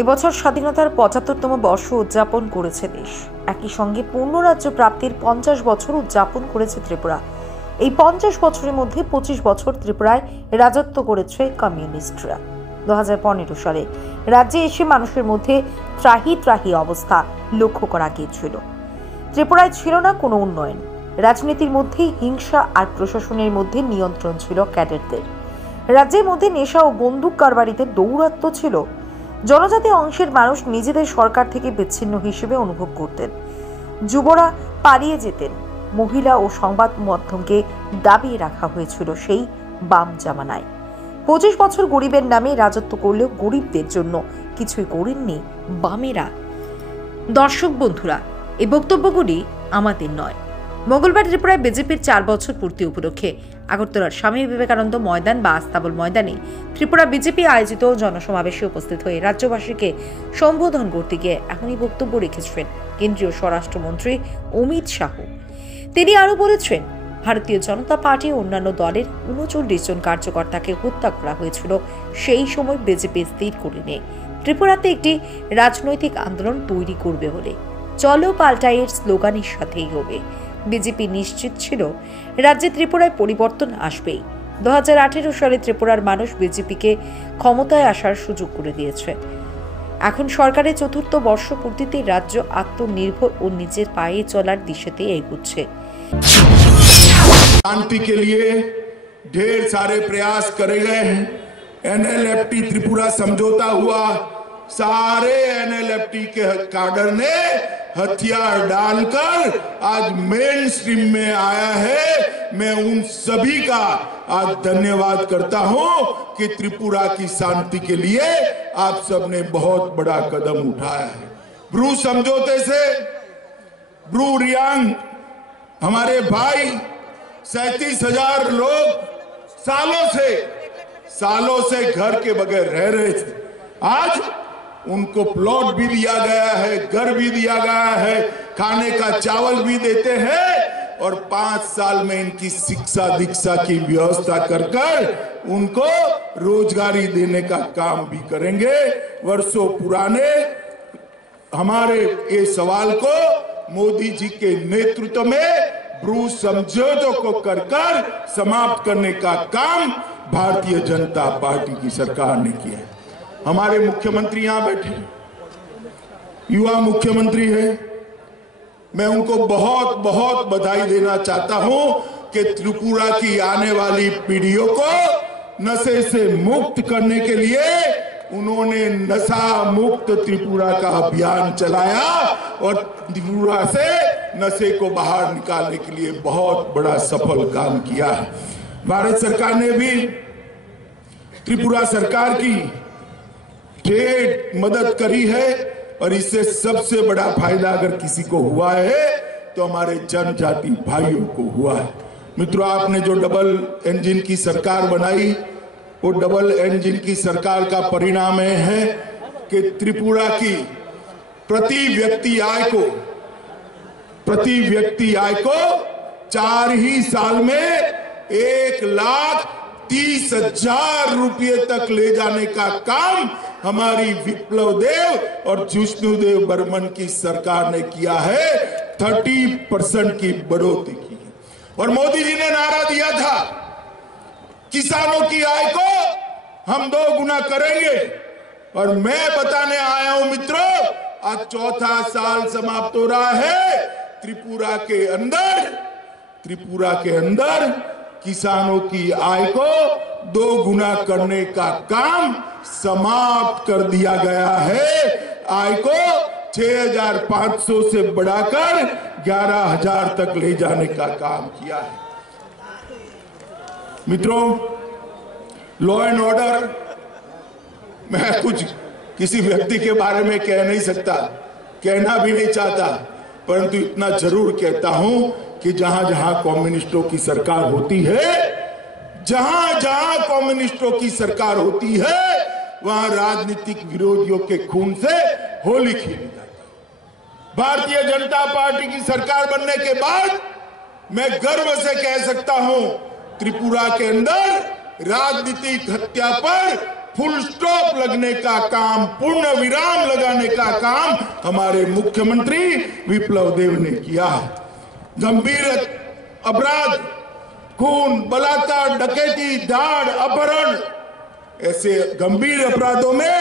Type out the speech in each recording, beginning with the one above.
এবছর স্বাধীনতার ৭৫তম বর্ষ উদযাপন করেছে দেশ। একই সঙ্গে পূর্ণ রাজ্য প্রাপ্তির ৫০ বছর উদযাপন করেছে ত্রিপুরা। এই ৫০ বছরের মধ্যে ২৫ বছর ত্রিপুরায় রাজত্ব করেছে কমিউনিস্টরা। ২০১৫ সালে রাজ্যে এসে মানুষের মধ্যে ত্রাহি ত্রাহি অবস্থা লক্ষ্য করা গিয়েছিল। ত্রিপুরায় ছিল না কোনো উন্নয়ন, রাজনীতির মধ্যেই হিংসা আর প্রশাসনের মধ্যে নিয়ন্ত্রণ ছিল ক্যাডারদের। রাজ্যের মধ্যে নেশা ও বন্দুক কারবারিতে দৌরাত্ম্য ছিল। জনজাতি অংশের মানুষ নিজেদের সরকার থেকে বিচ্ছিন্ন হিসেবে অনুভব করতেন। যুবরা পালিয়ে যেতেন। মহিলা ও সংবাদ মাধ্যমকে দাবিয়ে রাখা হয়েছিল সেই বাম জামানায়। ২৫ বছর গরিবের নামে রাজত্ব করলেও গরিবদের জন্য কিছুই করেননি বামেরা। দর্শক বন্ধুরা, এই বক্তব্যগুলি আমাদের নয়। মঙ্গলবার ত্রিপুরায় বিজেপির ৪ বছর পূর্তি উপলক্ষে আগরতলার স্বামী বিবেকানন্দ ময়দান বা আস্তাবল ময়দানে ত্রিপুরা বিজেপি আয়োজিত জনসমাবেশে উপস্থিত হয়ে রাজ্যবাসীকে সম্বোধন করতে গিয়ে এখনই বক্তব্য রেখেছেন কেন্দ্রীয় স্বরাষ্ট্রমন্ত্রী অমিত শাহ। তিনি আরও বলেছেন, ভারতীয় জনতা পার্টি ও অন্যান্য দলের ৩৯ জন কার্যকর্তাকে হত্যা করা হয়েছিল। সেই সময় বিজেপি স্থির করে নেয় ত্রিপুরাতে একটি রাজনৈতিক আন্দোলন তৈরি করবে বলে। চলো পাল্টাইয়ের স্লোগানের সাথেই হবে। বিজেপি নিশ্চিত ছিল রাজ্যে ত্রিপুরায় পরিবর্তন আসবেই। ২০১৮ সালে ত্রিপুরার মানুষ বিজেপিকে ক্ষমতায় আসার সুযোগ করে দিয়েছে। এখন সরকারের ৪র্থ বর্ষ পূর্তিতে রাজ্য আত্মনির্ভর ও নিজের পায়ে চলার দিশাতে এগোচ্ছে। शांति के लिए ढेर सारे प्रयास करे गए हैं। एनएलएफटी त्रिपुरा समझौता हुआ, सारे एनएलएफटी के कैडर ने हथियार डालकर आज मेन स्ट्रीम में आया है। मैं उन सभी का आज धन्यवाद करता हूं कि त्रिपुरा की शांति के लिए आप सबने बहुत बड़ा कदम उठाया है। ब्रू समझौते से ब्रू रियांग हमारे भाई 37,000 लोग सालों से घर के बगैर रह रहे थे। आज उनको प्लॉट भी दिया गया है, घर भी दिया गया है, खाने का चावल भी देते हैं और 5 साल में इनकी शिक्षा दीक्षा की व्यवस्था कर उनको रोजगारी देने का काम भी करेंगे। वर्षों पुराने हमारे ये सवाल को मोदी जी के नेतृत्व में ब्रू समझौतों को कर समाप्त करने का काम भारतीय जनता पार्टी की सरकार ने किया है। हमारे मुख्यमंत्री यहां बैठे, युवा मुख्यमंत्री है। मैं उनको बहुत बहुत बधाई देना चाहता हूं कि त्रिपुरा की आने वाली पीढ़ियों को नशे से मुक्त करने के लिए उन्होंने नशा मुक्त त्रिपुरा का अभियान चलाया और त्रिपुरा से नशे को बाहर निकालने के लिए बहुत बड़ा सफल काम किया है। भारत सरकार ने भी त्रिपुरा सरकार की ढेर मदद करी है और इससे सबसे बड़ा फायदा अगर किसी को हुआ है तो हमारे जनजाति भाइयों को हुआ है। मित्रों, आपने जो डबल इंजन की सरकार बनाई, वो डबल इंजन की सरकार का परिणाम है कि त्रिपुरा की प्रति व्यक्ति आय को 4 ही साल में 1,30,000 रुपये तक ले जाने का काम हमारी विप्लव देव और जिष्णुदेव बर्मन की सरकार ने किया है। 30% की बढ़ोतरी की है। और मोदी जी ने नारा दिया था, किसानों की आय को हम 2 गुना करेंगे। और मैं बताने आया हूं मित्रों, आज 4था साल समाप्त हो रहा है। त्रिपुरा के अंदर किसानों की आय को 2 गुना करने का काम समाप्त कर दिया गया है। आय को 6,500 से बढ़ाकर 11,000 तक ले जाने का काम किया है। मित्रों, लॉ एंड ऑर्डर, मैं कुछ किसी व्यक्ति के बारे में कह नहीं सकता, कहना भी नहीं चाहता, परंतु इतना जरूर कहता हूं कि जहां जहां कम्युनिस्टों की सरकार होती है, वहां राजनीतिक विरोधियों के खून से होली खेली जाती है। भारतीय जनता पार्टी की सरकार बनने के बाद मैं गर्व से कह सकता हूं, त्रिपुरा के अंदर राजनीतिक हत्या पर फुल स्टॉप लगने का काम, पूर्ण विराम लगाने का काम हमारे मुख्यमंत्री विप्लव देव ने किया है। गंभीर अपराध, खून, बलात्कार, डकैती, दाड़, अपहरण, ऐसे गंभीर अपराधों में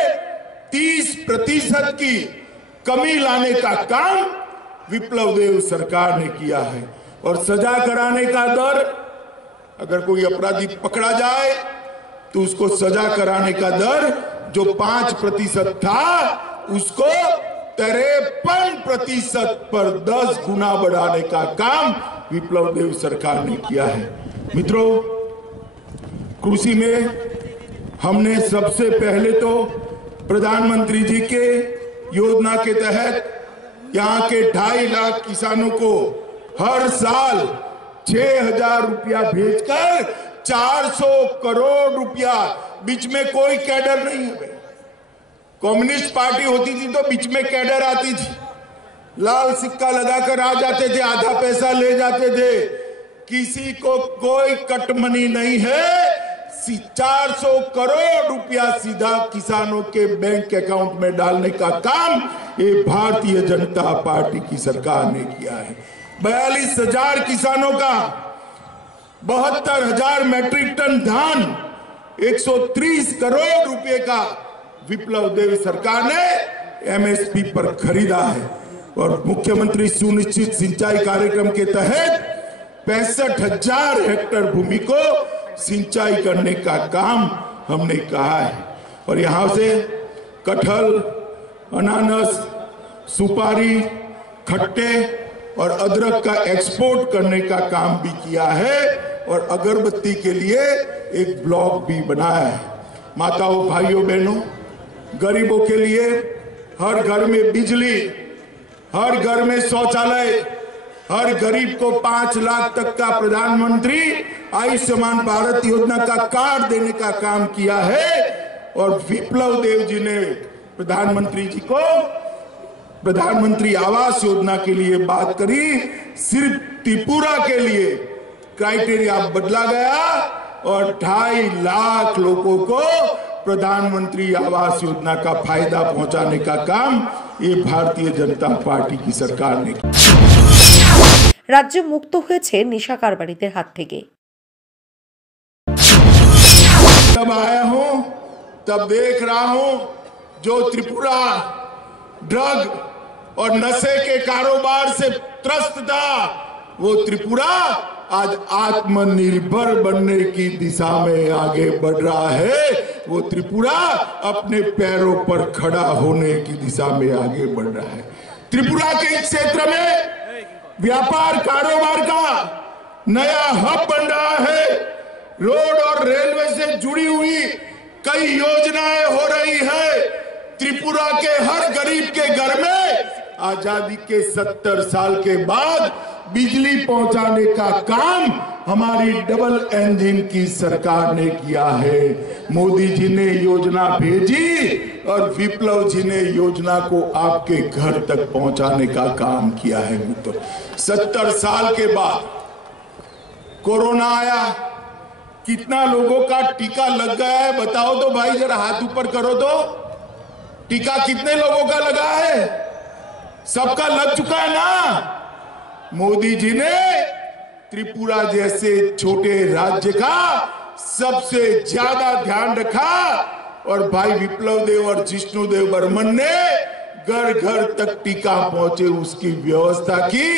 30% की कमी लाने का काम विप्लव देव सरकार ने किया है। और सजा कराने का दर, अगर कोई अपराधी पकड़ा जाए तो उसको सजा कराने का दर जो 5% था उसको 53% पर 10 गुना बढ़ाने का काम विप्लव देव सरकार ने किया है। मित्रों, कृषि में हमने सबसे पहले तो प्रधानमंत्री जी के योजना के तहत यहाँ के 2.5 लाख किसानों को हर साल 6,000 रुपया भेजकर 400 करोड़ रुपया, बीच में कोई कैडर नहीं है। कम्युनिस्ट पार्टी होती थी तो बीच में कैडर आती थी, लाल सिक्का लगाकर आ जाते थे, आधा पैसा ले जाते थे। किसी को कोई कटमनी नहीं है। 400 करोड़ रुपया सीधा किसानों के बैंक अकाउंट में डालने का काम ये भारतीय जनता पार्टी की सरकार ने किया है। 42,000 किसानों का 72,000 मैट्रिक टन धान, 130 करोड़ रुपए का विप्लव देव सरकार ने एमएसपी पर खरीदा है। और मुख्यमंत्री सुनिश्चित सिंचाई कार्यक्रम के तहत 65,000 हेक्टेयर भूमि को सिंचाई करने का काम हमने कहा है। और यहां से कटहल, अनानास, सुपारी, खट्टे और अदरक का एक्सपोर्ट करने का काम भी किया है। और अगरबत्ती के लिए एक ब्लॉक भी बनाया है। माताओं, भाइयों, बहनों, गरीबों के लिए हर घर में बिजली, हर घर में शौचालय, हर गरीब को 5 लाख तक का प्रधानमंत्री आयुष्मान भारत योजना का कार्ड देने का काम किया है। और विप्लव देव जी ने प्रधानमंत्री जी को प्रधानमंत्री आवास योजना के लिए बात करी। सिर्फ त्रिपुरा के लिए क्राइटेरिया बदला गया और 2.5 लाख लोगों को प्रधानमंत्री आवास योजना का फायदा पहुंचाने का काम ये भारतीय जनता पार्टी की सरकार ने किया। রাজ্য মুক্ত হয়েছে নেশা কারবারিদের হাত থেকে। तब आया हूं तब देख रहा हूं जो त्रिपुरा ड्रग और नशे के कारोबार से त्रस्त था, वो त्रिपुरा आज आत्मनिर्भर बनने की दिशा में आगे बढ़ रहा है। वो त्रिपुरा अपने पैरों पर खड़ा होने की दिशा में आगे बढ़ रहा है। त्रिपुरा के इस क्षेत्र में व्यापार कारोबार का नया हब बन रहा है। रोड और रेलवे से जुड़ी हुई कई योजनाएं हो रही है। त्रिपुरा के हर गरीब के घर में आजादी के 70 साल के बाद बिजली पहुंचाने का काम हमारी डबल इंजन की सरकार ने किया है। मोदी जी ने योजना भेजी और विप्लव जी ने योजना को आपके घर तक पहुंचाने का काम किया है। मित्रों, 70 साल के बाद कोरोना आया, कितना लोगों का टीका लग गया है बताओ तो भाई, जरा हाथ ऊपर करो तो। टीका कितने लोगों का लगा है? सबका लग चुका है ना। मोदी जी ने त्रिपुरा जैसे छोटे राज्य का सबसे ज्यादा ध्यान रखा और भाई विप्लव देव और जिष्णुदेव बर्मन ने घर घर तक टीका पहुंचे उसकी व्यवस्था की।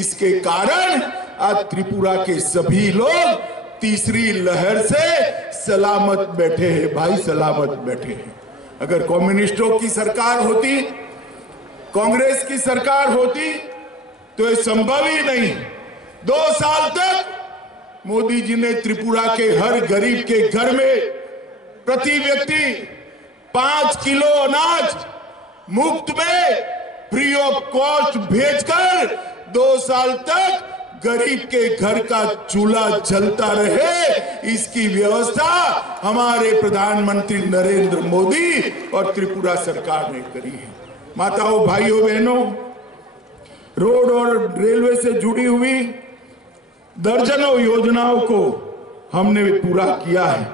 इसके कारण आज त्रिपुरा के सभी लोग तीसरी लहर से सलामत बैठे हैं भाई, सलामत बैठे हैं। अगर कम्युनिस्टों की सरकार होती, कांग्रेस की सरकार होती तो ये संभव ही नहीं। 2 साल तक मोदी जी ने त्रिपुरा के हर गरीब के घर में प्रति व्यक्ति 5 किलो अनाज मुफ्त में फ्री ऑफ कॉस्ट भेजकर 2 साल तक गरीब के घर का चूल्हा जलता रहे, इसकी व्यवस्था हमारे प्रधानमंत्री नरेंद्र मोदी और त्रिपुरा सरकार ने करी है। माताओं, भाइयों, बहनों, रोड और रेलवे से जुड़ी हुई दर्जनों योजनाओं को हमने पूरा किया है।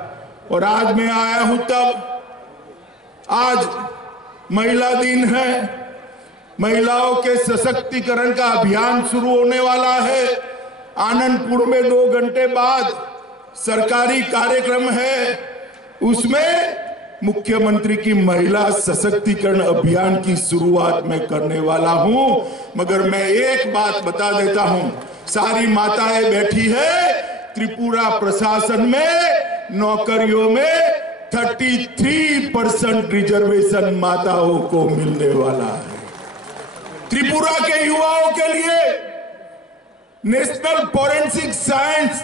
और आज मैं आया हूं तब आज महिला दिन है, महिलाओं के सशक्तिकरण का अभियान शुरू होने वाला है। आनंदपुर में 2 घंटे बाद सरकारी कार्यक्रम है, उसमें मुख्यमंत्री की महिला सशक्तिकरण अभियान की शुरुआत मैं करने वाला हूं। मगर मैं एक बात बता देता हूं, सारी माताएं बैठी है, त्रिपुरा प्रशासन में नौकरियों में 33% रिजर्वेशन माताओं को मिलने वाला है। त्रिपुरा के युवाओं के लिए नेशनल फोरेंसिक साइंस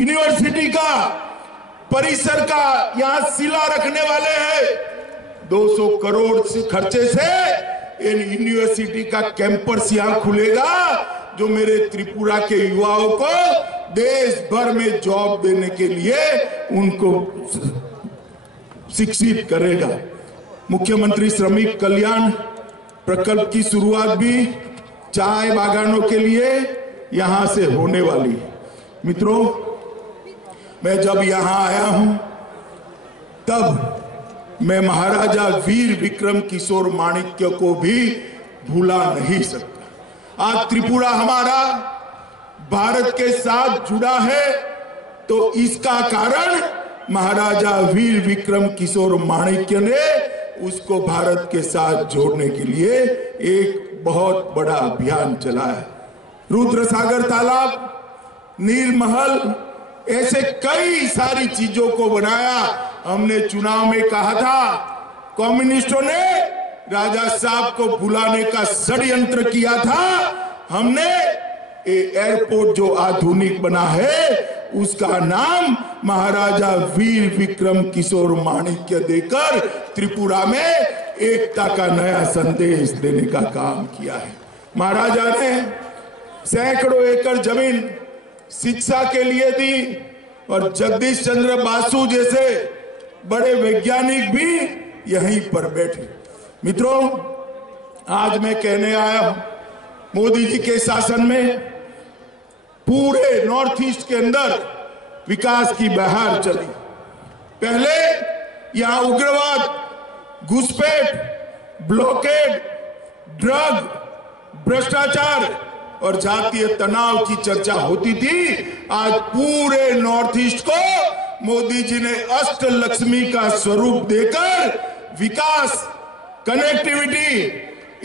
यूनिवर्सिटी का परिसर का यहां शिला रखने वाले हैं। 200 करोड़ खर्चे से इन यूनिवर्सिटी का कैंपस यहां खुलेगा, जो मेरे त्रिपुरा के युवाओं को देश भर में जॉब देने के लिए उनको शिक्षित करेगा। मुख्यमंत्री श्रमिक कल्याण प्रकल्प की शुरुआत भी चाय बागानों के लिए यहां से होने वाली है। मित्रों, मैं जब यहां आया हूं तब मैं महाराजा वीर विक्रम किशोर माणिक्य को भी भूला नहीं सकता। आज त्रिपुरा हमारा भारत के साथ जुड़ा है तो इसका कारण महाराजा वीर विक्रम किशोर माणिक्य ने उसको भारत के साथ जोड़ने के लिए एक बहुत बड़ा अभियान चलाया। रुद्रसागर तालाब, नीलमहल, ऐसे कई सारी चीजों को बनाया। हमने चुनाव में कहा था, कम्युनिस्टों ने राजा साहब को बुलाने का षड्यंत्र किया था। हमने एयरपोर्ट जो आधुनिक बना है उसका नाम महाराजा वीर विक्रम किशोर माणिक्य देकर त्रिपुरा में एकता का नया संदेश देने का काम किया है। महाराजा ने सैकड़ों एकड़ जमीन शिक्षा के लिए दी और जगदीश चंद्र बासु जैसे बड़े वैज्ञानिक भी यहीं पर बैठे। मित्रों, आज मैं कहने आया हूं, मोदी जी के शासन में पूरे नॉर्थ ईस्ट के अंदर विकास की बहार चली। पहले यहां उग्रवाद, घुसपैठ, ब्लॉकेड, ड्रग, भ्रष्टाचार और जातीय तनाव की चर्चा होती थी। आज पूरे नॉर्थ ईस्ट को मोदी जी ने अष्ट लक्ष्मी का स्वरूप देकर विकास, कनेक्टिविटी,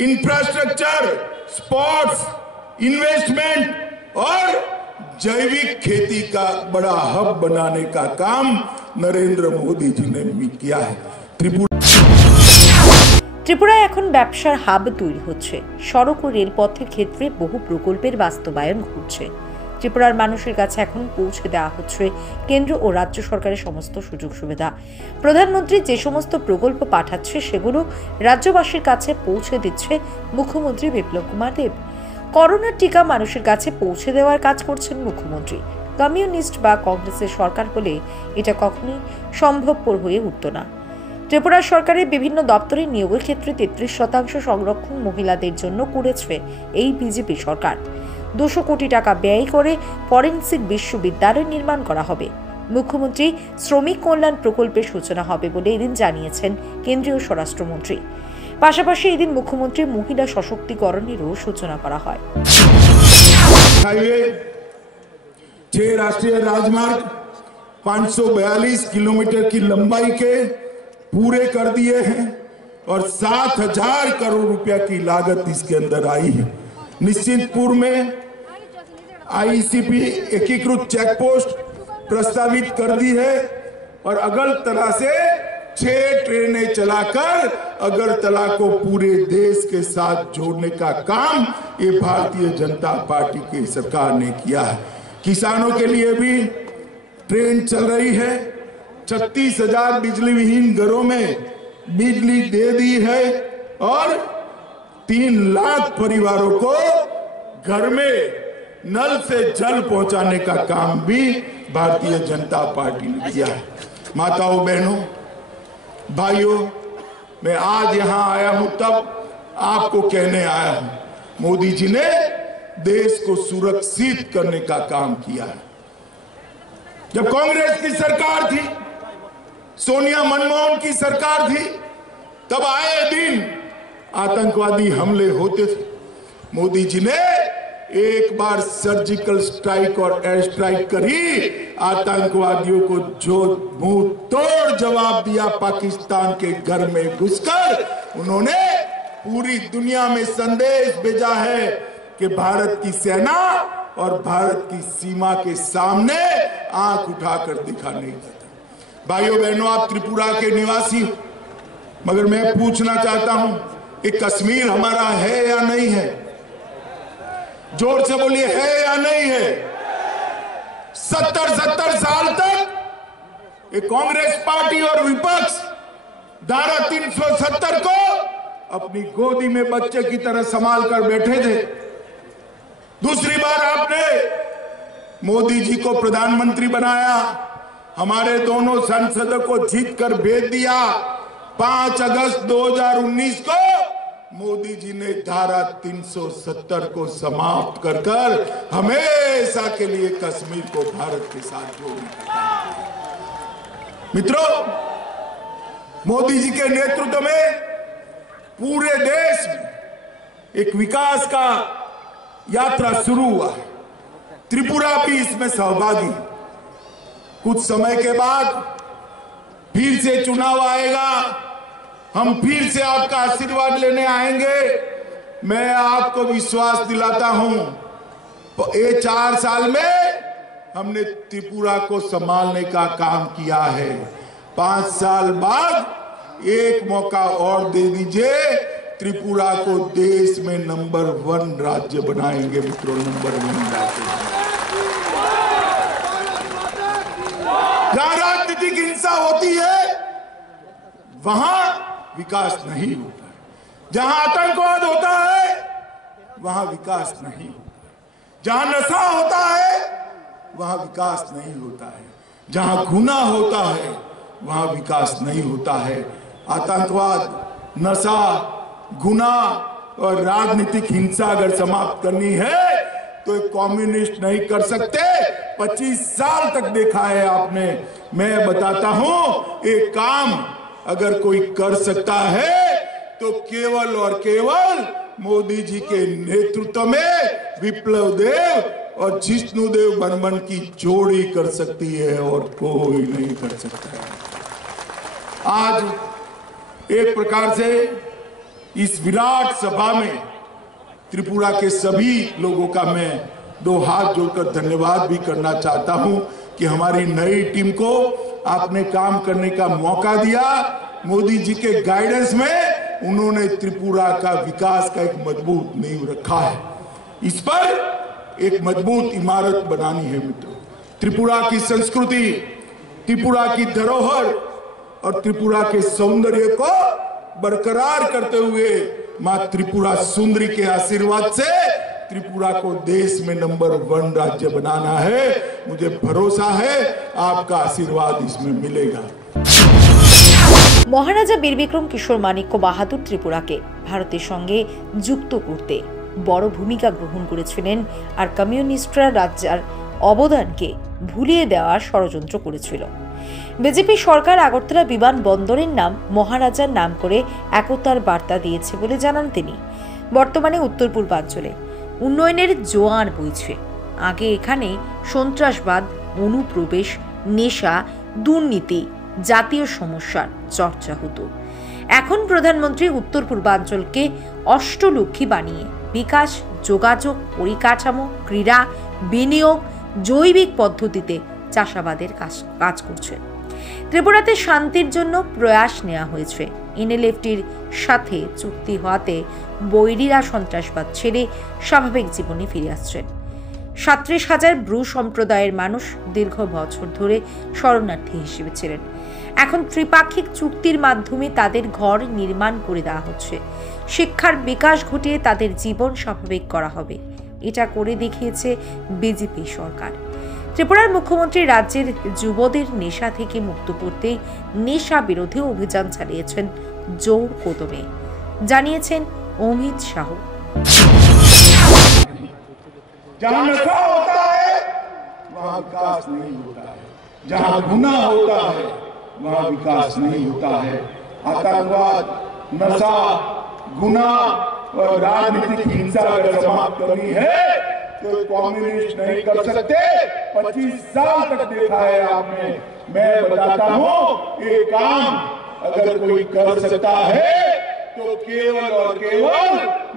इंफ्रास्ट्रक्चर, स्पोर्ट्स, इन्वेस्टमेंट और जैविक खेती का बड़ा हब बनाने का काम नरेंद्र मोदी जी ने भी किया है। ত্রিপুরায় এখন ব্যবসার হাব তৈরি হচ্ছে। সড়ক ও রেলপথের ক্ষেত্রে বহু প্রকল্পের বাস্তবায়ন ঘটছে। ত্রিপুরার মানুষের কাছে এখন পৌঁছে দেওয়া হচ্ছে কেন্দ্র ও রাজ্য সরকারের সমস্ত সুযোগ সুবিধা। প্রধানমন্ত্রী যে সমস্ত প্রকল্প পাঠাচ্ছে সেগুলো রাজ্যবাসীর কাছে পৌঁছে দিচ্ছে মুখ্যমন্ত্রী বিপ্লব কুমার দেব। করোনার টিকা মানুষের কাছে পৌঁছে দেওয়ার কাজ করছেন মুখ্যমন্ত্রী। কমিউনিস্ট বা কংগ্রেসের সরকার হলে এটা কখনোই সম্ভবপর হয়ে উঠত না। ত্রিপুরা সরকারের বিভিন্ন দপ্তরে নিয়োগের ক্ষেত্রে 33% সংরক্ষণ মহিলাদের জন্য করেছে এই বিজেপি সরকার। 200 কোটি টাকা ব্যয় করে ফরেনসিক বিশ্ববিদ্যালয় নির্মাণ করা হবে। মুখ্যমন্ত্রী শ্রমিক কল্যাণ প্রকল্পের সূচনা হবে বলে এদিন জানিয়েছেন কেন্দ্রীয় স্বরাষ্ট্রমন্ত্রী। পাশাপাশি এদিন মুখ্যমন্ত্রী মহিলা সশক্তিকরণেরও সূচনা করা হয়। हाईवे 6 राष्ट्रीय राजमार्ग 542 किलोमीटर की लंबाई के पूरे कर दिए हैं और 7,000 करोड़ रुपया की लागत इसके अंदर आई है। निश्चिंतपुर में आईसीपी एकीकृत चेक पोस्ट प्रस्तावित कर दी है और अगरतला से 6 ट्रेनें चलाकर अगरतला को पूरे देश के साथ जोड़ने का काम ये भारतीय जनता पार्टी की सरकार ने किया है। किसानों के लिए भी ट्रेन चल रही है। 36,000 बिजली विहीन घरों में बिजली दे दी है और 3 लाख परिवारों को घर में नल से जल पहुंचाने का काम भी भारतीय जनता पार्टी ने किया है। माताओं, बहनों, भाइयों, मैं आज यहां आया हूं तब आपको कहने आया हूं, मोदी जी ने देश को सुरक्षित करने का काम किया है। जब कांग्रेस की सरकार थी, सोनिया मनमोहन की सरकार थी, तब आए दिन आतंकवादी हमले होते थे। मोदी जी ने एक बार सर्जिकल स्ट्राइक और एयर स्ट्राइक करी, आतंकवादियों को जो मुंह तोड़ जवाब दिया पाकिस्तान के घर में घुसकर। उन्होंने पूरी दुनिया में संदेश भेजा है कि भारत की सेना और भारत की सीमा के सामने आंख उठाकर दिखा नहीं जाता। भाइयों बहनों, आप त्रिपुरा के निवासी हो, मगर मैं पूछना चाहता हूं, कि कश्मीर हमारा है या नहीं है? जोर से बोलिए, है या नहीं है? 70 साल तक एक कांग्रेस पार्टी और विपक्ष धारा 370 को अपनी गोदी में बच्चे की तरह संभाल कर बैठे थे। दूसरी बार आपने मोदी जी को प्रधानमंत्री बनाया, हमारे दोनों सांसदों को जीत कर भेज दिया। 5 अगस्त 2019 को मोदी जी ने धारा 370 को समाप्त कर हमेशा के लिए कश्मीर को भारत के साथ जोड़ने का काम किया। मित्रों, मोदी जी के नेतृत्व में पूरे देश में एक विकास का यात्रा शुरू हुआ है। त्रिपुरा भी इसमें सहभागी। कुछ समय के बाद फिर से चुनाव आएगा, हम फिर से आपका आशीर्वाद लेने आएंगे। मैं आपको विश्वास दिलाता हूं, ये 4 साल में हमने त्रिपुरा को संभालने का काम किया है। 5 साल बाद एक मौका और दे दीजिए, त्रिपुरा को देश में नंबर 1 राज्य बनाएंगे। मित्रों, नंबर 1 राज्य। जहां राजनीतिक हिंसा होती है वहां विकास नहीं होता है। जहां आतंकवाद होता है वहां विकास नहीं होता है। जहां नशा होता है वहां विकास नहीं होता है। जहां गुनाह होता है वहां विकास नहीं होता है। आतंकवाद, नशा, गुनाह और राजनीतिक हिंसा अगर समाप्त करनी है तो एक कम्युनिस्ट नहीं कर सकते। 25 साल तक देखा है आपने। मैं बताता हूं, एक काम अगर कोई कर सकता है तो केवल और केवल मोदी जी के नेतृत्व में विप्लव देव और जिष्णुदेव बर्मन की जोड़ी कर सकती है और कोई नहीं कर सकता है। आज एक प्रकार से इस विराट सभा में त्रिपुरा के सभी लोगों का मैं 2 हाथ जोड़कर धन्यवाद भी करना चाहता हूं कि हमारी नई टीम को आपने काम करने का मौका दिया। मोदी जी के गाइडेंस में उन्होंने त्रिपुरा का विकास का एक मजबूत नींव रखा है। इस पर एक मजबूत इमारत बनानी है। मित्रों, त्रिपुरा की संस्कृति, त्रिपुरा की धरोहर और त्रिपुरा के सौंदर्य को बरकरार करते हुए मां त्रिपुरा सुंदरी के आशीर्वाद से त्रिपुरा को देश में नंबर 1 राज्य बनाना है। मुझे भरोसा है आपका आशीर्वाद इसमें मिलेगा। মহারাজা বীরবিক্রম কিশোর মাণিক্য বাহাদুর ত্রিপুরাকে ভারতের সঙ্গে যুক্ত করতে বড় ভূমিকা গ্রহণ করেছিলেন, আর কমিউনিস্টরা রাজ্যের অবদানকে ভুলিয়ে দেওয়ার ষড়যন্ত্র করেছিল। বিজেপি সরকার আগরতলা বিমানবন্দরের নাম মহারাজার নাম করে একতার বার্তা দিয়েছে বলে জানান তিনি। বর্তমানে উত্তর পূর্বাঞ্চলে উন্নয়নের জোয়ার বইছে। আগে এখানে সন্ত্রাসবাদ, অনুপ্রবেশ, নেশা, দুর্নীতি, জাতীয় সমস্যার চর্চা হতো। এখন প্রধানমন্ত্রী উত্তর পূর্বাঞ্চলকে অষ্টলক্ষ্মী বানিয়ে বিকাশ, যোগাযোগ, পরিকাঠামো, ক্রীড়া, বিনিয়োগ, জৈবিক পদ্ধতিতে চাষাবাদের কাজ করছেন। ত্রিপুরাতে শান্তির জন্য প্রয়াস নেওয়া হয়েছে। এনএলএফটির সাথে চুক্তি হওয়াতে বৈরীরা সন্ত্রাসবাদ ছেড়ে স্বাভাবিক জীবনে ফিরে আসছেন। 37,000 ব্রু সম্প্রদায়ের মানুষ দীর্ঘ বছর ধরে শরণার্থী হিসেবে ছিলেন। এখন ত্রিপাক্ষিক চুক্তির মাধ্যমে তাদের ঘর নির্মাণ করে দেওয়া হচ্ছে। শিক্ষার বিকাশ ঘটিয়ে তাদের জীবন স্বাভাবিক করা হবে। এটা করে দেখিয়েছে বিজেপি সরকার। ত্রিপুরার মুখ্যমন্ত্রী রাজ্যের যুবদের নেশা থেকে মুক্ত করতে নেশা বিরোধী অভিযান চালিয়েছেন জোর কদমে, জানিয়েছেন অমিত শাহ। जहां नशा होता है वहां विकास नहीं होता है। जहां गुनाह होता है वहां विकास नहीं होता है। आतंकवाद, नशा, गुना और राजनीतिक हिंसा अगर समाप्त करनी है तो कम्युनिस्ट नहीं कर सकते। 25 साल तक देखा है आपने। मैं बताता हूं, ये काम अगर कोई कर सकता है तो केवल और केवल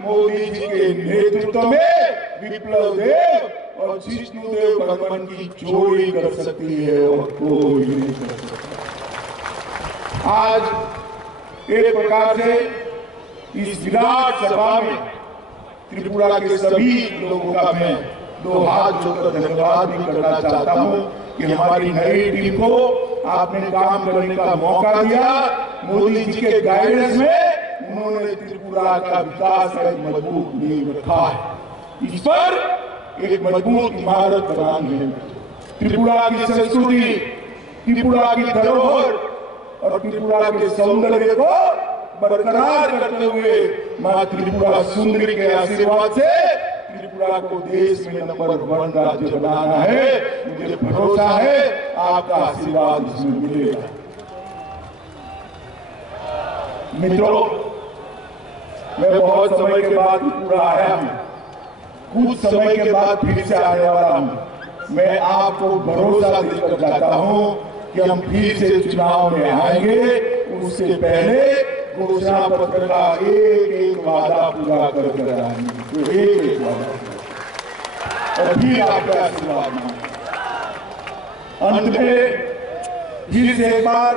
मोदी जी के नेतृत्व में विप्लव देव और जिष्णुदेव बर्मन की जोड़ी कर सकती है और कोई नहीं कर सकता। आज एक प्रकार से इस विराट सभा में त्रिपुरा के सभी लोगों का मैं 2 हाथ जोड़कर धन्यवाद भी करना चाहता हूं कि हमारी नई टीम को आपने काम करने का मौका दिया। मोदी जी के गाइडेंस में उन्होंने त्रिपुरा का विकास का मजबूत नींव रखा है। इस पर एक मजबूत इमारत बनानी है। त्रिपुरा की संस्कृति, त्रिपुरा की धरोहर और त्रिपुरा के सौंदर्य को बरकरार करते हुए मां त्रिपुरा सुंदरी के आशीर्वाद से त्रिपुरा को देश में नंबर 1 राज्य बनाना है। मुझे भरोसा है आपका आशीर्वाद इसमें मिलेगा। मित्रों, मैं बहुत समय के बाद त्रिपुरा आया हूं, कुछ समय के बाद फिर से आने वाला हूं। मैं आपको भरोसा देकर जाता हूं कि हम फिर से चुनाव में आएंगे। उससे पहले घोषणा पत्र का एक वादा पूरा कर आएंगे, तो एक वादा और फिर आपका आशीर्वाद मांगे। अंत में फिर से एक बार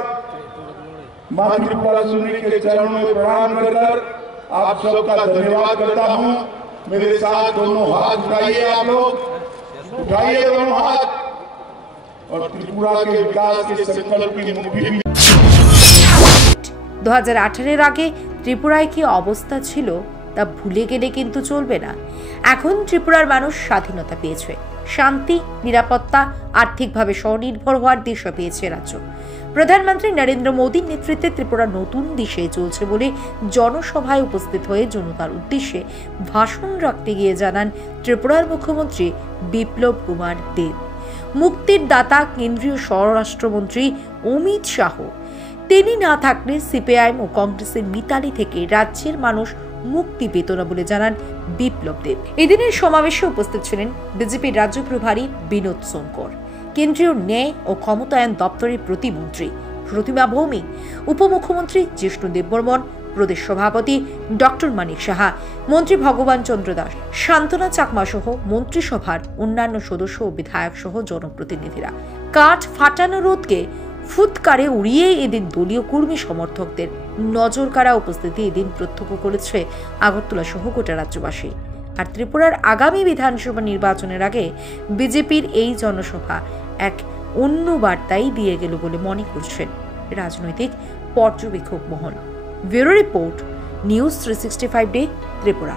मां त्रिपुरा सुंदरी के चरणों में प्रणाम कर आप सबका धन्यवाद करता हूं। मेरे साथ दोनों हाथ उठाइए, आप लोग उठाइए दोनों हाथ और त्रिपुरा के विकास के संकल्प की मुट्ठी। 2018 আগে ত্রিপুরায় কি অবস্থা ছিল তা ভুলে গেলে কিন্তু চলবে না। এখন ত্রিপুরার মানুষ স্বাধীনতা পেয়েছে, শান্তি, নিরাপত্তা, আর্থিকভাবে স্বনির্ভর হওয়ার দিশা পেয়েছে রাজ্য। প্রধানমন্ত্রী নরেন্দ্র মোদীর নেতৃত্বে ত্রিপুরা নতুন দিশে চলছে বলে জনসভায় উপস্থিত হয়ে জনতার উদ্দেশ্যে ভাষণ রাখতে গিয়ে জানান ত্রিপুরার মুখ্যমন্ত্রী বিপ্লব কুমার দেব। মুক্তির দাতা কেন্দ্রীয় স্বরাষ্ট্রমন্ত্রী অমিত শাহ তিনি না থাকলে সিপিআইএম ও কংগ্রেসের মিতালি থেকে রাজ্যের মানুষ মুক্তি পেত না বলে জানান বিপ্লব দেব। এদিনের সমাবেশে উপস্থিত ছিলেন বিজেপির রাজ্য প্রভারী বিনোদ শঙ্কর, কেন্দ্রীয় ন্যায় ও ক্ষমতায়ন দপ্তরের প্রতিমন্ত্রী প্রতিমা ভৌমিক, উপমুখ্যমন্ত্রী জিষ্ণুদেব বর্মন, প্রদেশ সভাপতি ডক্টর মানিক সাহা, মন্ত্রী ভগবান চন্দ্র দাস, শান্তনা চাকমা সহ মন্ত্রিসভার অন্যান্য সদস্য ও বিধায়ক সহ জনপ্রতিনিধিরা। কাঠ ফাটানো রোদকে ফুৎকারে উড়িয়ে এদিন দলীয় কর্মী সমর্থকদের নজর কাড়া উপস্থিতি এদিন প্রত্যক্ষ করেছে আগরতলা সহ গোটা রাজ্যবাসী। আর ত্রিপুরার আগামী বিধানসভা নির্বাচনের আগে বিজেপির এই জনসভা এক অন্য বার্তাই দিয়ে গেল বলে মনে করছেন রাজনৈতিক পর্যবেক্ষক মহল। Bureau report, news 365 day, Tripura.